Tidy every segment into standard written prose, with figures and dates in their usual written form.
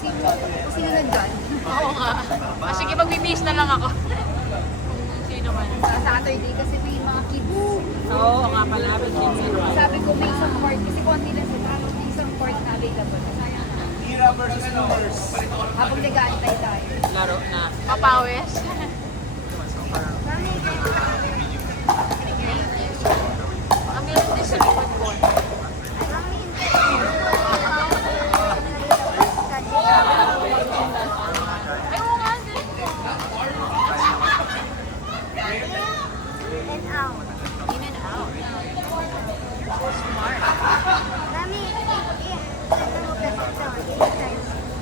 Sino nandyan? Oo nga. Sige, magbibihis na lang ako. Kung sino man. Sa Saturday kasi may mga kids. Oo nga pala. Sabi ko may isang court kasi konti lang sila. May isang court na available. Sayang na. Ira versus Coolers. Habang nag-aantay tayo. Laro na. Papawis. Ang meron din sa likod ko. Ay, oo nga. In and out. Smart.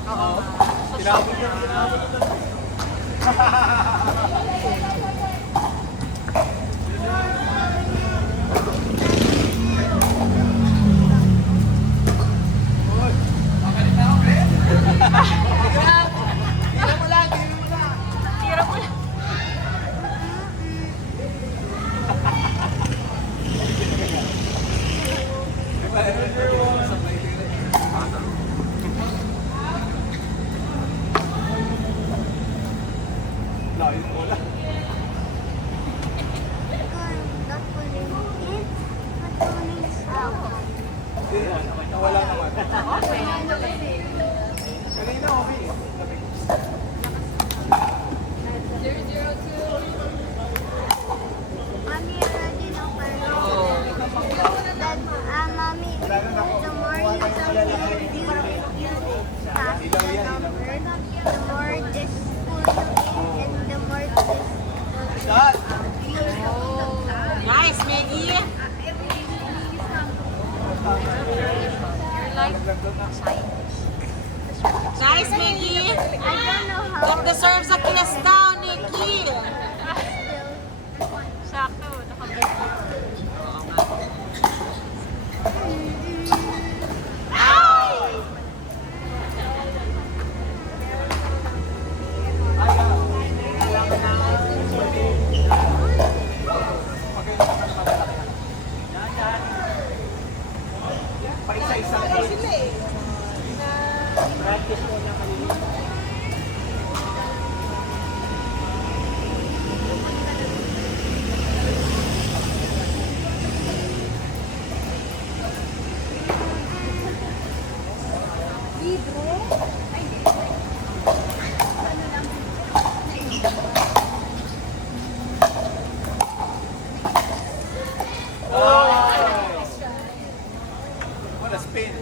Oo. Tinapos niya. Tira mo lang. Lain mo lang. Nawala naman. Okay. Kanina, okay. Shot! Nice, Maggie. You're like a scientist. Nice, Maggie. That deserves a kiss down, Nikki. Sakto, nakabit. Ay! Paisa-isa. Practice mo na kanina. What a spin.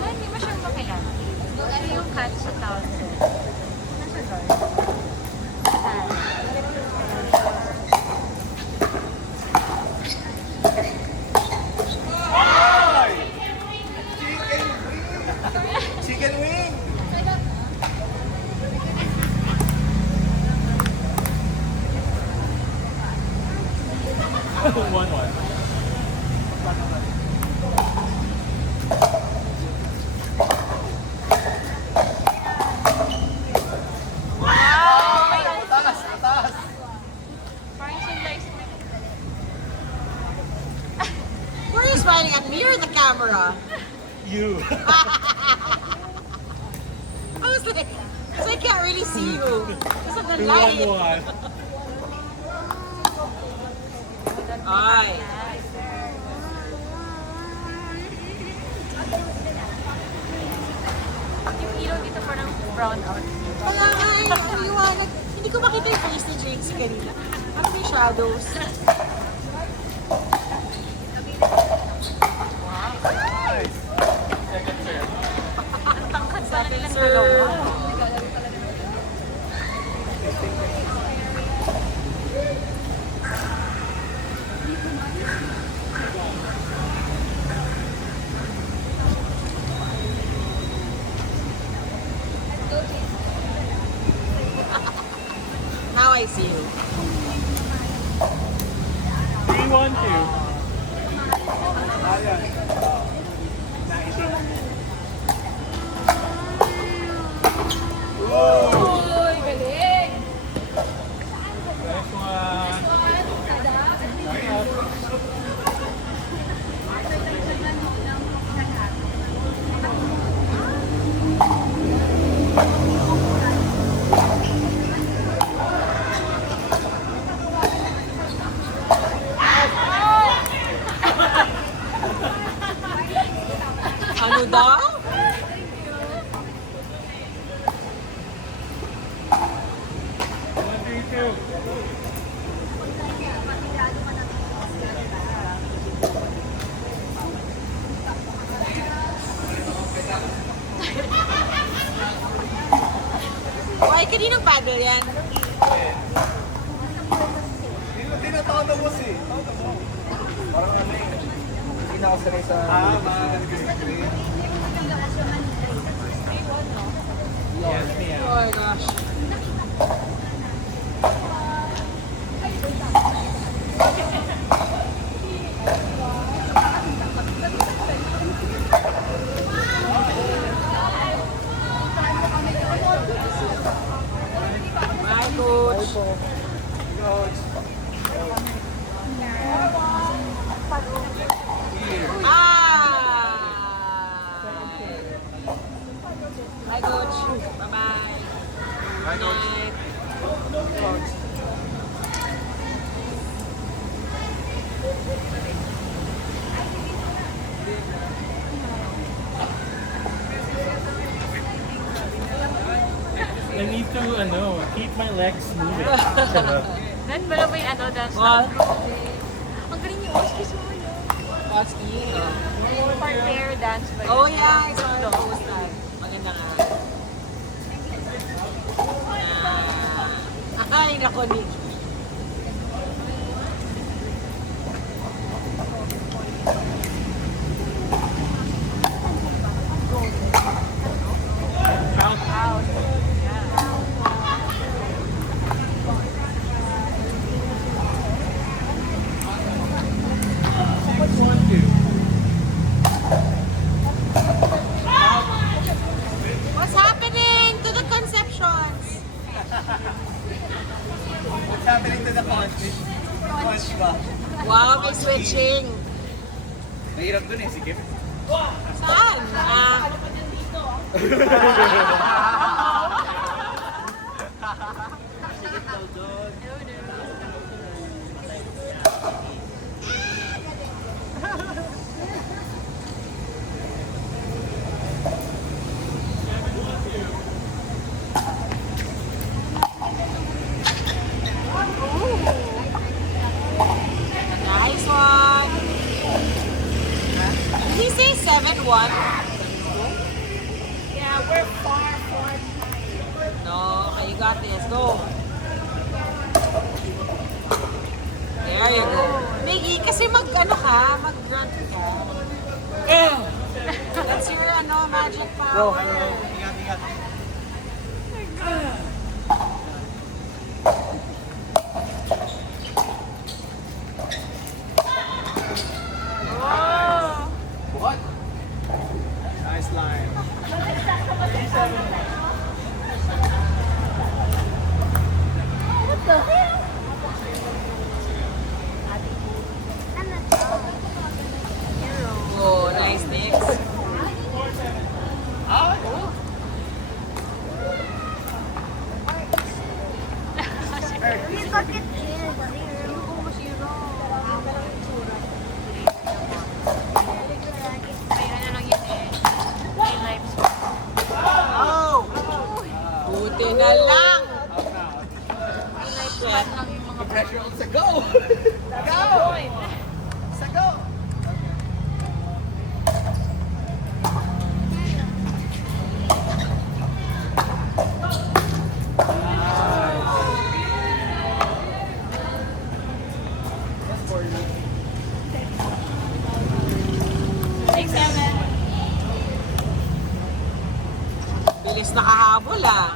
Hindi mo siya makilala. Ano yung cat sa tawag ko? Nasa door. Ay! Chicken wing! One. Taas! Parang sila is... Why are you smiling at me or the camera? You! I was like, because I can't really see you. Because of the light. 2-1-1. Ay. Yung ilaw dito parang brown out. Kaya nga, ang liwanag. Hindi ko makita yung face ni Jinx kanina. Ano may shadows? Nice! Second serve. Ang tangkad pala nilang dalawa. Now I see you. 3-1-2. Ayan. Naiting. Uy, galing! Nice one. two. Why, kaninong paddle yan? Hindi na tao na boss eh. Parang ano eh. Hindi na ako sanay sa... Yes, Mia. Oh my gosh. Bye, coach. Bye, coach. Bye-bye. Bye, coach. Night. I need to, keep my legs moving. Dan, wala ba yung dance What? Ang galing yung Oskis mo yun. What's the Pair dance ba yun? Oh yeah, I saw the post that. Maganda nga. Ay, nako, Nick. Out. What's happening to the conceptions? What's happening to the conch? Conch ba? Wow, may switching. Mahirap dun eh, sige. Saan? Nice one. Did he say 7-1? Yeah, we're far. No, okay, you got this. Go. There you go. Miggy, kasi mag-grunt ka. That's your magic Bro, power. ingat, ingat. What? Nice line. What the hell? Oh, nice mix. May lang yun eh. May lives. Oh! Buti na lang. May lives Shit. lang yung mga Pressure on sa go! Go! Sa go! Thanks, Evan. Bilis nakahabol ah.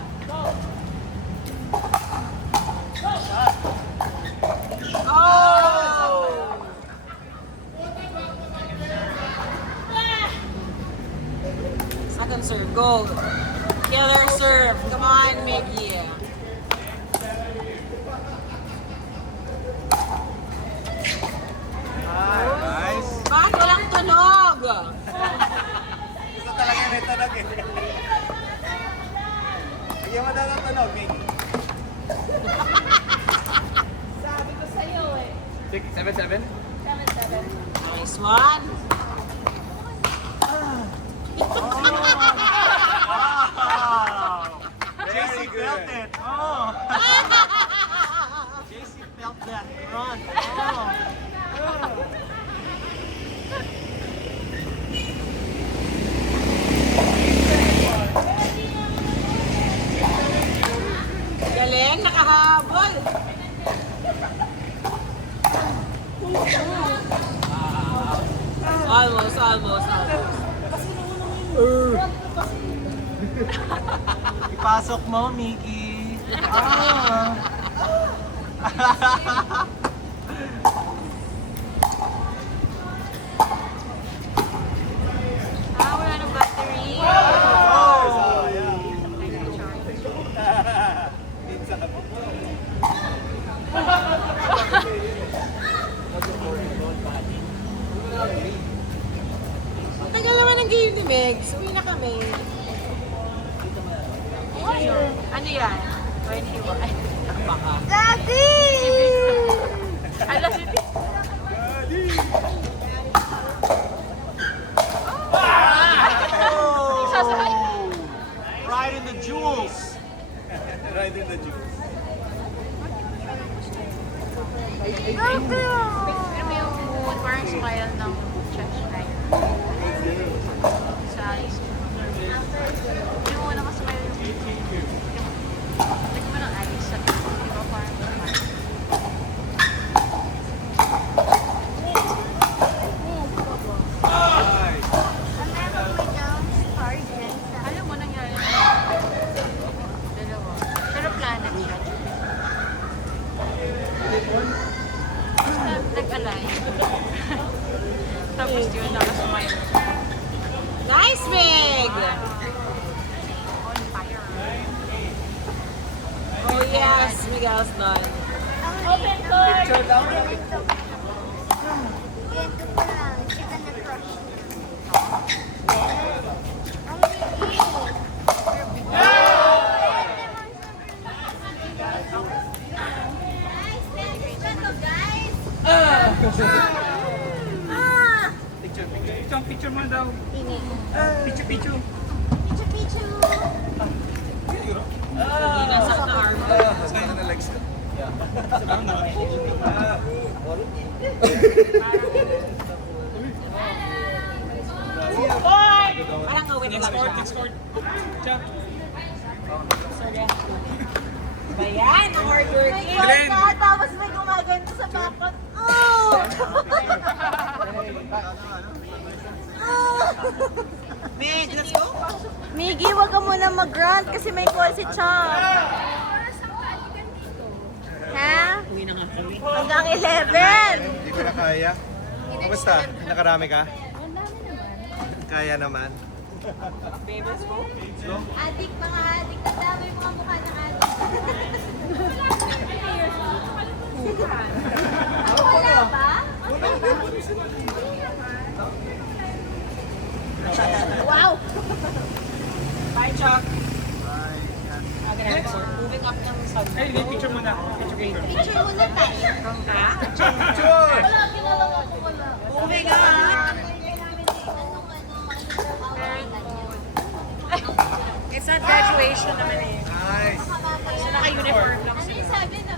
Oh! Second serve, go. Killer serve. Come on, Miggy. Nice. Bakit walang tunog? Ito talaga may tunog eh. Bigyan mo daw ng tunog, Mickey. Sabi ko sa'yo eh. 7-7? 7-7. Nice one. JC felt it. Oh! felt that run. Oh. Galing, nakahabol. Almost. Ipasok mo, Mickey. Ah. Wala ng battery. Minsan kami. Ang tagal naman ng game ni Megs. Uwi na kami. Ano yan? 21. Baka. Daddy! Alam si Oh! Right in the jewels. Right in the jewels. Pero may yung mood, parang smile ng church night. Sa Alice. Yung muna ka smile yung lagi mo ng Alice sa di ba parang smile. Alam mo nangyari. Dalawa. Pero planet siya. Basta nag-align. Tapos yun, nakasmile. Nice, Meg! On fire. Oh yes, Miguel's done. Picture daw. Picture mo daw. Picture. Nasa arm. Saan na legs ka? Parang gawin na lang siya. Escort. Ciao. Sorry. Bayan, ang hardworking. Glenn. Tapos may gumaganto sa bakot. Oh! Meg, let's go. Miggy, wag ka muna mag-grunt kasi may call si Chong. Ha? Uwi na nga kami. Hanggang 11. Hindi ko na kaya. Kamusta? Nakarami ka? Kaya naman. Baby, let's go. Adik, mga adik. Kadami mga mukha ng adik. Wala ba? Wow! Bye, Chuck. Next, moving up ng sub. Ay, picture mo na. Picture. Picture muna tayo. Sure! Wala, kinala ko wala. Moving up. It's not graduation naman eh. Nice! So naka-uniform lang Ano sila. yung sabi na?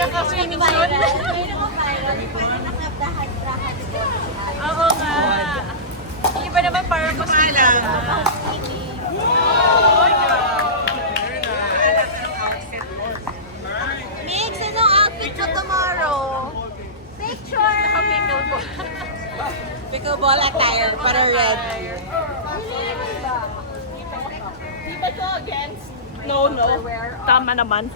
Naka-swimming suit. May naka-viral. Pwede naka-dahan-dahan. Oo nga. Yung iba naman parang mas Mix, anong outfit mo tomorrow? Picture! Naka-pickle po. Pickleball attire para red. Di ba to against? No. Tama naman.